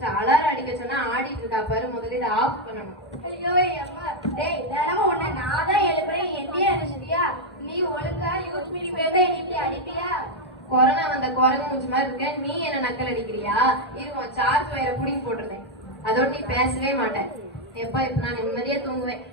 First alarm அடிக்க சொன்னா ஆடிட்டு இருக்கா பாரு, முதல்ல இதை ஆஃப் பண்ணணும். ஐயோ அம்மா, டேய் தினமும் உன்னை நான் தான் எழுப்புறேன், என்னையே அடிச்சிட்டியா? நீ ஒழுங்கா யூஸ் மீறி போய் இப்படி அடிப்பியா? கொரோனா வந்த குரங்கு மூச்சு மாதிரி இருக்க, நீ என்ன நக்கல் அடிக்கிறியா? இருக்கும் சார்ஜ் வயரை புடிங்கி போட்டுருந்தேன், அதோட நீ பேசவே மாட்டேன். எப்ப இப்ப நான் நிம்மதியா தூங்குவேன்.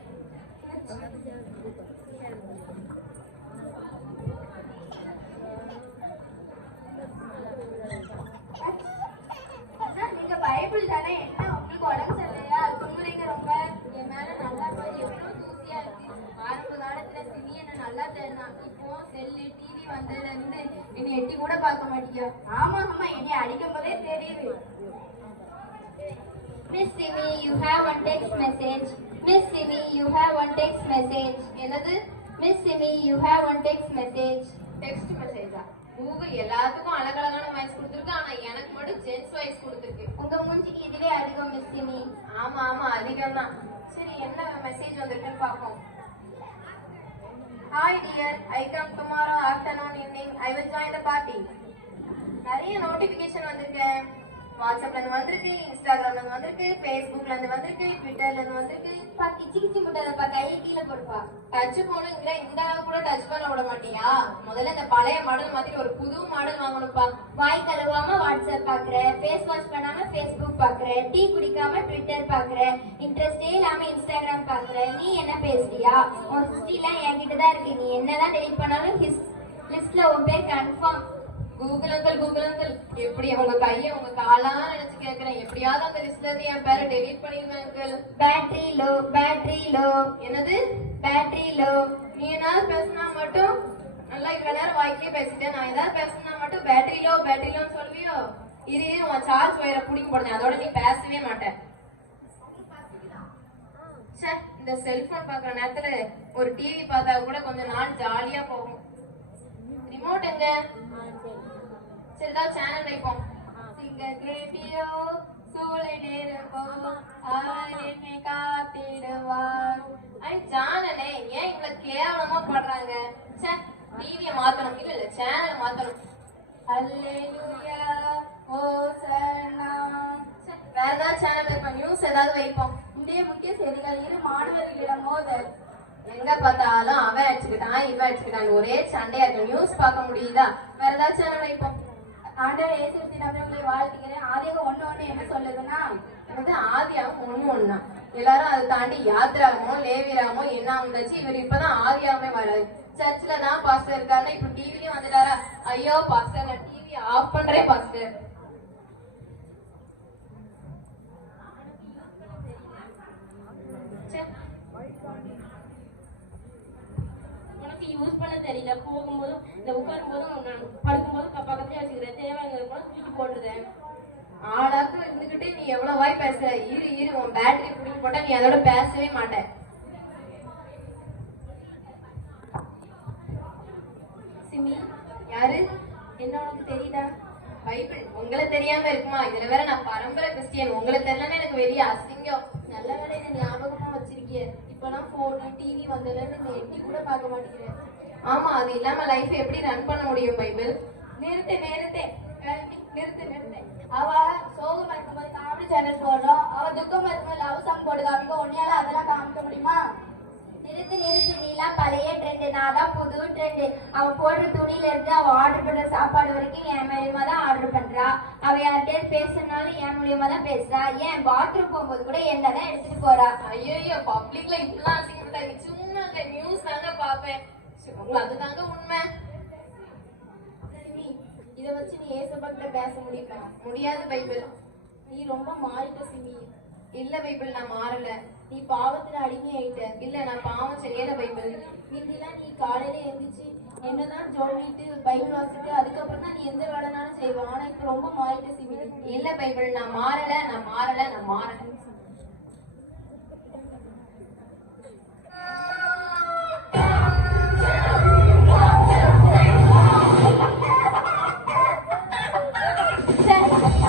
நீங்க பைபிள் தானே, என்ன உங்களுக்கு உடம்பு சரியில்லையா? துங்குறீங்க ரொம்ப. என் மேல நல்லா போய் எவ்வளவு தூசியா இருக்கு. ஆரம்ப காலத்துல சினி என்ன நல்லா தெரியும், இப்போ செல்லு டிவி வந்ததுல இருந்து என்னை எட்டி கூட பார்க்க மாட்டீங்க. ஆமா ஆமா, என்னை அடிக்கும் போதே தெரியுது. Miss Simi, you have one text message. Miss Simi, you have one text message. என்னது? Miss Simi, you have one text message. Text மெசேஜா? கூகுள் எல்லாத்துக்கும் அழகழகான வாய்ஸ் கொடுத்துருக்கு, ஆனா எனக்கு மட்டும் ஜென்ஸ் வாய்ஸ் கொடுத்துருக்கு. உங்க மூஞ்சிக்கு இதுவே அதிகம் மிஸ் சிமி. ஆமா ஆமா, அதிகம் தான். சரி, என்ன மெசேஜ் வந்திருக்குன்னு பார்ப்போம். Hi dear, I come tomorrow afternoon evening. I will join the party. நிறைய நோட்டிபிகேஷன் வந்திருக்கு. வாட்ஸ்அப்ல இருந்து வந்திருக்கு, இன்ஸ்டாகிராம்ல இருந்து வந்திருக்கு, ஃபேஸ்புக்ல இருந்து வந்திருக்கு, ட்விட்டர்ல இருந்து வந்திருக்கு. பா கிச்சி கிச்சி முட்டாதப்பா, கையை கீழே போடுப்பா. டச் போனுங்கிற இந்த கூட டச் பண்ண விட மாட்டியா? முதல்ல இந்த பழைய மாடல் மாதிரி ஒரு புது மாடல் வாங்கணும்ப்பா. வாய் கழுவாம வாட்ஸ்அப் பாக்குற, ஃபேஸ் வாஷ் பண்ணாம ஃபேஸ்புக் பாக்குற, டீ குடிக்காம ட்விட்டர் பாக்குற, இன்ட்ரெஸ்டே இல்லாம இன்ஸ்டாகிராம் பாக்குற. நீ என்ன பேசுறியா? உன் ஹிஸ்டரிலாம் என்கிட்ட தான் இருக்கு. நீ என்னதான் டெலிட் பண்ணாலும் லிஸ்ட்ல உன் பேர் confirm. Google uncle, Google uncle, எப்படி உங்க கையை உங்க காலா நினைச்சு கேட்கிறேன். எப்படியாவது அந்த லிஸ்ட்ல இருந்து என் பேரை டெலீட் பண்ணிடுவேன் uncle. Battery low, battery low. என்னது? Battery low. நீ ஏதாவது பேசினா மட்டும் நல்லா இவ்வளவு நேரம் வாய்க்கே பேசிட்டேன். நான் ஏதாவது பேசினா மட்டும் பேட்டரி லோ பேட்டரி லோன்னு சொல்லுவியோ? இரு உன் சார்ஜ் வயரை பிடிக்க போடுறேன், அதோட நீ பேசவே மாட்டேன். சார், இந்த செல்போன் பாக்குற நேரத்துல ஒரு டிவி பார்த்தா கூட கொஞ்சம் நாள் ஜாலியா போகும். ரிமோட் எங்க? சரி, தான் சேனல் வைப்போம். சிங்க கேட்டியோ சூளை நேரப்போ ஆரினை காத்திடுவார். ஜானனே, ஏன் இவ்வளவு கேவலமா பாடுறாங்க? டிவியை மாத்தணும், இல்ல இல்ல சேனலை மாத்தணும். அல்லேலூயா ஹோசன்னா. வேற ஏதாவது சேனல் வைப்போம், நியூஸ் ஏதாவது வைப்போம். இந்திய முக்கிய செய்திகள், இரு மாணவர்களிடம் மோதல். எங்க பார்த்தாலும் அவன் அடிச்சுக்கிட்டான் இவன் அடிச்சுக்கிட்டான், ஒரே சண்டையா இருக்கு. நியூஸ் பார்க்க முடியுதா? வேற ஏதாவது சேனல் வைப்போம். ஆண்டவர் இயேசு கிறிஸ்து நம்பர்களை வாழ்த்துக்கிறேன். ஆதியாகமம் 1:1 என்ன சொல்லுதுன்னா, வந்து ஆதியாகமம் 1:1. எல்லாரும் அதை தாண்டி யாத்திராகமோ லேவியராகமோ என்ன வந்துச்சு. இவர் இப்பதான் ஆதியாகமே வராது. சர்ச்சில் தான் பாஸ்டர் இருக்காருன்னா இப்ப டிவிலயும் வந்துட்டாரா? ஐயோ பாஸ்டர், நான் டிவி ஆஃப் பண்றேன் பாஸ்டர். உனக்கு யூஸ் பண்ண தெரியல. போகும்போதும் இந்த உட்காரும் போதும் படுக்கும் போதும் பக்கத்துலயே வச்சுக்கிறேன். தேவையான கூட தூக்கி போட்டுருதேன். ஆளாக்கு இருந்துகிட்டு நீ எவ்வளவு வாய் பேசுற? இரு இரு, உன் பேட்டரி பிடிக்க போட்டா நீ அதோட பேசவே மாட்டேன். சிமி, யாரு? என்ன உனக்கு தெரியுதா? பைபிள் உங்களை தெரியாம இருக்குமா? இதுல வேற நான் பரம்பரை கிறிஸ்டியன், உங்களை தெரியலன்னா எனக்கு வெளியே அசிங்கம். நல்ல வேலை இதை ஞாபகமா வச்சிருக்கிய. இப்பெல்லாம் போனு டிவி வந்ததுல இருந்து எட்டி கூட பார்க்க மாட்டேங்கிறேன். ஆமா, அது இல்லாம லைஃப் எப்படி ரன் பண்ண முடியும் பைபிள்? நிறுத்து நிறுத்து நிறுத்து நிறுத்து. அவ சோகமா இருக்கும்போது காமெடி சேனல் போடுறோம், அவ துக்கமா இருக்கும்போது லவ் சாங் போட்டு காமிக்க. உன்னையால அதெல்லாம் காமிக்க முடியுமா? நிறுத்து நிறுத்து, நீலாம் பழைய ட்ரெண்ட், நான் தான் புது ட்ரெண்ட். அவன் போடுற துணியில இருந்து அவ ஆர்டர் பண்ற சாப்பாடு வரைக்கும் என் மூலியமா தான் ஆர்டர் பண்றா. அவ யார்கிட்டயும் பேசுனாலும் என் மூலியமா தான் பேசுறா. ஏன் பாத்ரூம் போகும்போது கூட என்ன தான் எடுத்துட்டு போறா. ஐயோ, பப்ளிக்ல இப்பெல்லாம் அசிங்கப்பட்டாங்க. சும்மா நியூஸ் தாங்க பாப்பேன், அதுதாங்க உண்மை. இதை வச்சு நீ ஏசப்பட்ட பேச முடியுமா? முடியாது பைபிள். நீ ரொம்ப மாறிட்ட சிமி. இல்ல பைபிள், நான் மாறல. நீ பாவத்துல அடிமையாயிட்ட. இல்ல, நான் பாவம் செய்யல பைபிள். முந்திலாம் நீ காலையில எழுந்திரிச்சு என்னதான் ஜோடிட்டு பைபிள் வாசிட்டு அதுக்கப்புறம் தான் நீ எந்த வேலைனாலும் செய்வான். ஆனா இப்ப ரொம்ப மாறிட்ட சிமி. இல்ல பைபிள், நான் மாறல, நான் மாறல, நான் மாறல.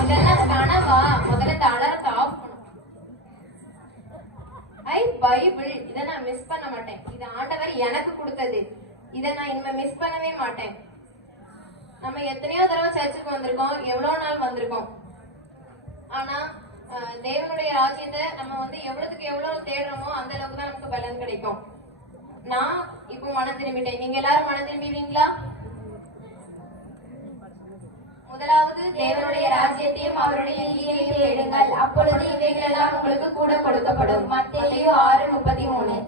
இதெல்லாம் கனவா? முதல்ல அலாரத்தை ஆஃப் பண்ணும். பைபிள், இதை நான் மிஸ் பண்ண மாட்டேன். இது ஆண்டவர் எனக்கு கொடுத்தது. இதை நான் இனிமே மிஸ் பண்ணவே மாட்டேன். நம்ம எத்தனையோ தடவை சர்ச்சுக்கு வந்திருக்கோம், எவ்வளவு நாள் வந்திருக்கோம். ஆனா தேவனுடைய ராஜ்யத்தை நம்ம வந்து எவ்வளவுக்கு எவ்வளவு தேடுறோமோ அந்த அளவுக்கு தான் நமக்கு பலன் கிடைக்கும். நான் இப்போ மனம் திரும்பிட்டேன். நீங்க எல்லாரும் மனம் திரும்புவீங்களா? முதலாவது தேவனுடைய ராஜ்யத்தையும் அவருடைய நீதியையும் தேடுங்கள், அப்பொழுது இவைகளெல்லாம் உங்களுக்கு கூட கொடுக்கப்படும். மத்தேயு 6:33.